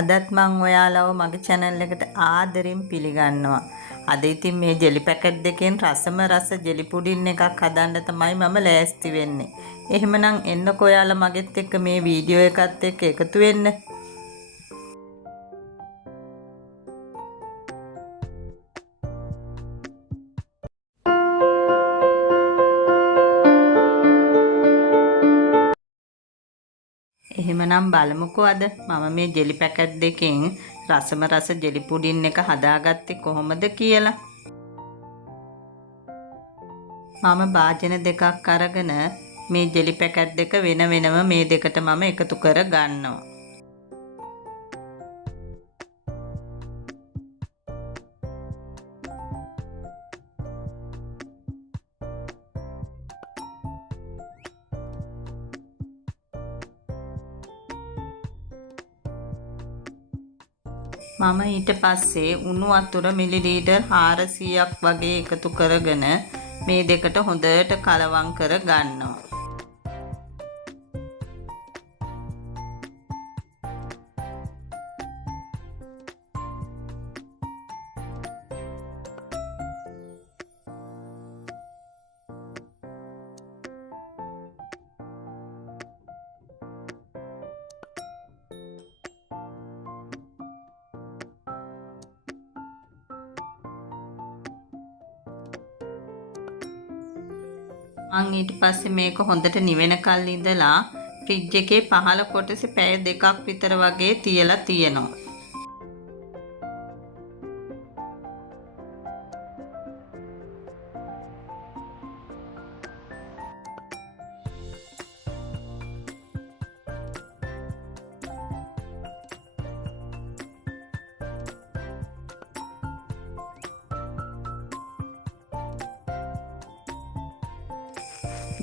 අදත් මම ඔයාලව මගේ channel එකට ආදරෙන් පිළිගන්නවා. අද ඉතින් මේ ජෙලි පැකට් දෙකෙන් රසම රස ජෙලි පුඩින් එකක් හදන්න තමයි මම ලෑස්ති වෙන්නේ. එහෙමනම් එන්නකෝ ඔයාලා මගෙත් එක්ක මේ වීඩියෝ එකත් එක්ක එකතු වෙන්න. එහෙමනම් බලමුකෝ අද මම මේ ජෙලි පැකට් දෙකෙන් රසම රස ජෙලි පුඩින් එක හදාගත්තේ කොහොමද කියලා. මම භාජන දෙකක් අරගෙන මේ ජෙලි පැකට් දෙක වෙන වෙනම මේ දෙකට මම එකතු කර ගන්නවා. මම ඊට පස්සේ උණු වතුර මිලිලීටර් 400ක් වගේ එකතු කරගෙන මේ දෙකට හොඳට කලවම් කර ගන්නවා. මං ඊට පස්සේ මේක හොඳට නිවෙන කල් ඉඳලා ෆ්‍රිජ් එකේ පහළ කොටසේ පැය දෙකක් විතර වගේ තියලා තියෙනවා.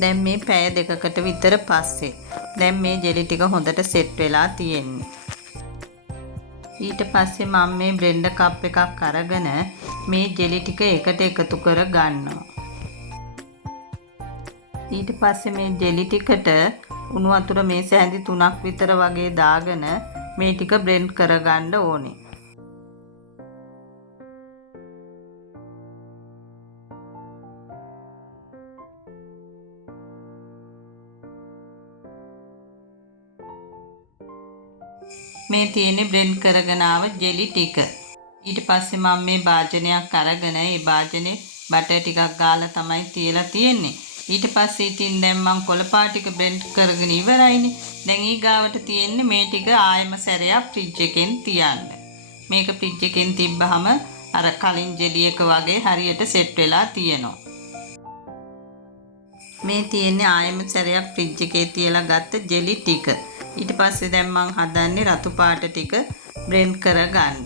දැන් මේ පැය දෙකකට විතර පස්සේ දැන් මේ ජෙලි ටික හොඳට සෙට් වෙලා තියෙන්නේ. ඊට පස්සේ මම මේ බ්ලෙන්ඩර් කප් එකක් අරගෙන මේ ජෙලි ටික එකට එකතු කර ගන්නවා. ඊට පස්සේ මේ ජෙලි ටිකට උණු වතුර මේස හැඳි 3ක් විතර වගේ දාගෙන මේ ටික බ්ලෙන්ඩ් කර ගන්න ඕනේ. මේ තියෙන්නේ බ්ලෙන්ඩ් කරගෙන ආව ජෙලි ටික. ඊට පස්සේ මම මේ භාජනයක් අරගෙන ඒ භාජනේ බටර් ටිකක් ගාලා තමයි තියලා තියෙන්නේ. ඊට පස්සේ ඉතින් දැන් මම කොළපාට ටික බ්ලෙන්ඩ් කරගෙන ඉවරයිනේ. දැන් ඊගාවට තියෙන්නේ මේ ටික ආයෙම සැරයක් ෆ්‍රිජ් එකෙන් තියන්න. මේක ෆ්‍රිජ් එකෙන් තිබ්බහම අර කලින් ජෙලි එක වගේ හරියට සෙට් වෙලා තියෙනවා. මේ තියෙන්නේ ආයෙම සැරයක් ෆ්‍රිජ් එකේ තියලා ගත්ත ජෙලි ටික. ඊට පස්සේ දැන් මම හදන්නේ රතු පාට ටික බ්ලෙන්ඩ් කරගන්න.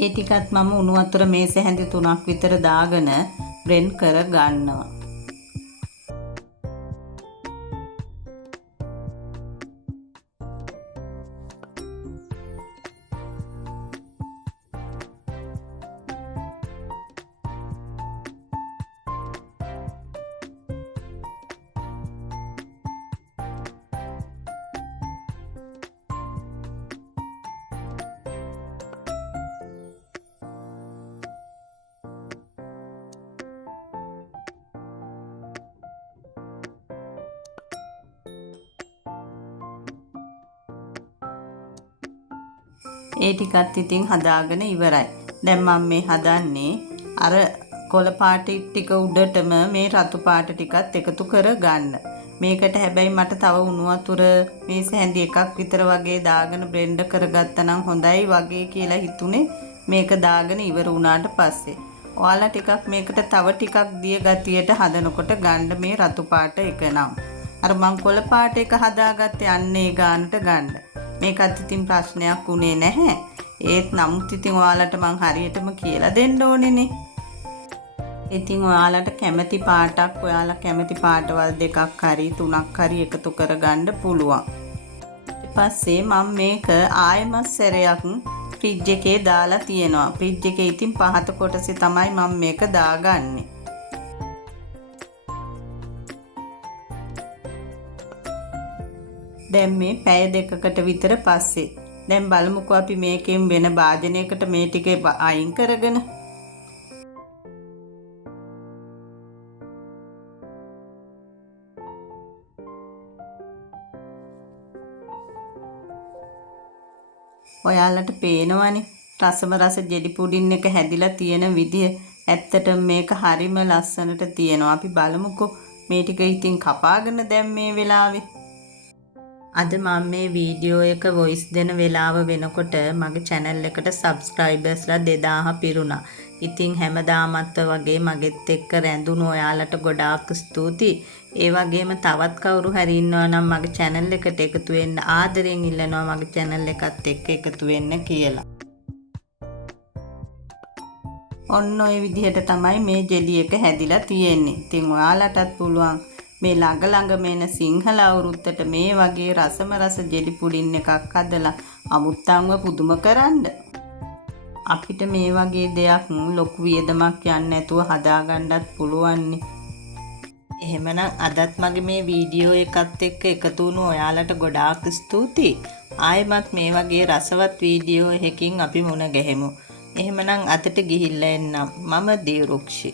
ඒ ටිකත් මම උණු වතුර මේස හැඳි 3ක් විතර දාගෙන බ්ලෙන්ඩ් කර ගන්නවා. ඒ ටිකත් ඉතින් හදාගෙන ඉවරයි. දැන් මම මේ හදන්නේ අර කොළ පාට ටික උඩටම මේ රතු පාට ටිකත් එකතු කර ගන්න. මේකට හැබැයි මට තව උණු වතුර මේස හැඳි එකක් විතර වගේ දාගෙන බ්ලෙන්ඩ් කරගත්තා නම් හොඳයි වගේ කියලා හිතුනේ මේක දාගෙන ඉවර වුණාට පස්සේ. ඔයාලා ටිකක් මේකට තව ටිකක් දිය ගතියට හදනකොට ගන්න මේ රතු පාට එක නම්. අර මං කොළ පාට එක හදාගත්තේ අන්නේ ගානට ගන්න. මේකත් ඉතින් ප්‍රශ්නයක් උනේ නැහැ. ඒත් නමුත් ඉතින් ඔයාලට මං හරියටම කියලා දෙන්න ඕනේනේ. ඉතින් ඔයාලට කැමති පාටක් ඔයාලා කැමති පාටවල් දෙකක් හරි තුනක් හරි එකතු කරගන්න පුළුවන්. ඊට පස්සේ මම මේක ආයෙමත් සැරයක් ෆ්‍රිජ් එකේ දාලා තියෙනවා. ෆ්‍රිජ් එකේ ඉතින් පහත කොටසේ තමයි මම මේක දාගන්නේ. දැන් මේ පැය දෙකකට විතර පස්සේ දැන් බලමුකෝ අපි මේකෙන් වෙන භාජනයකට මේ ටික අයින් කරගෙන. ඔයාලට පේනවනේ රසම රස ජෙලි පුඩින් එක හැදිලා තියෙන විදිය. ඇත්තටම මේක හරිම ලස්සනට තියෙනවා. අපි බලමුකෝ මේ ටික ඉතින් කපාගෙන දැන් මේ වෙලාවේ. අද මම මේ වීඩියෝ එක වොයිස් දෙන වෙලාව වෙනකොට මගේ channel එකට subscribersලා 2000 පිරුණා. ඉතින් හැමදාමත් වගේ මගෙත් එක්ක රැඳුණු ඔයාලට ගොඩාක් ස්තුතියි. ඒ වගේම තවත් කවුරු හරි ඉන්නවා නම් මගේ channel එකට එකතු වෙන්න ආදරෙන් ඉල්ලනවා මගේ channel එකත් එක්ක එකතු වෙන්න කියලා. ඔන්න ඔය විදිහට තමයි මේ ජෙලි එක හැදිලා තියෙන්නේ. ඉතින් ඔයාලටත් පුළුවන් මේ ළඟ මේන සිංහල අවුරුද්දට මේ වගේ රසම රස ජෙලි පුඩින් එකක් හදලා අමුත්තන්ව පුදුම කරන්න. අපිට මේ වගේ දෙයක් ලොකු වියදමක් යන්නේ නැතුව හදාගන්නත් පුළුවන්. එහෙමනම් අදත් මගේ මේ වීඩියෝ එකත් එක්ක එකතු වුණු ඔයාලට ගොඩාක් ස්තුතියි. ආයෙමත් මේ වගේ රසවත් වීඩියෝ එකකින් අපි මුණ ගැහෙමු. එහෙමනම් අතට ගිහිල්ලා එන්නම්. මම දියුරුක්ෂි.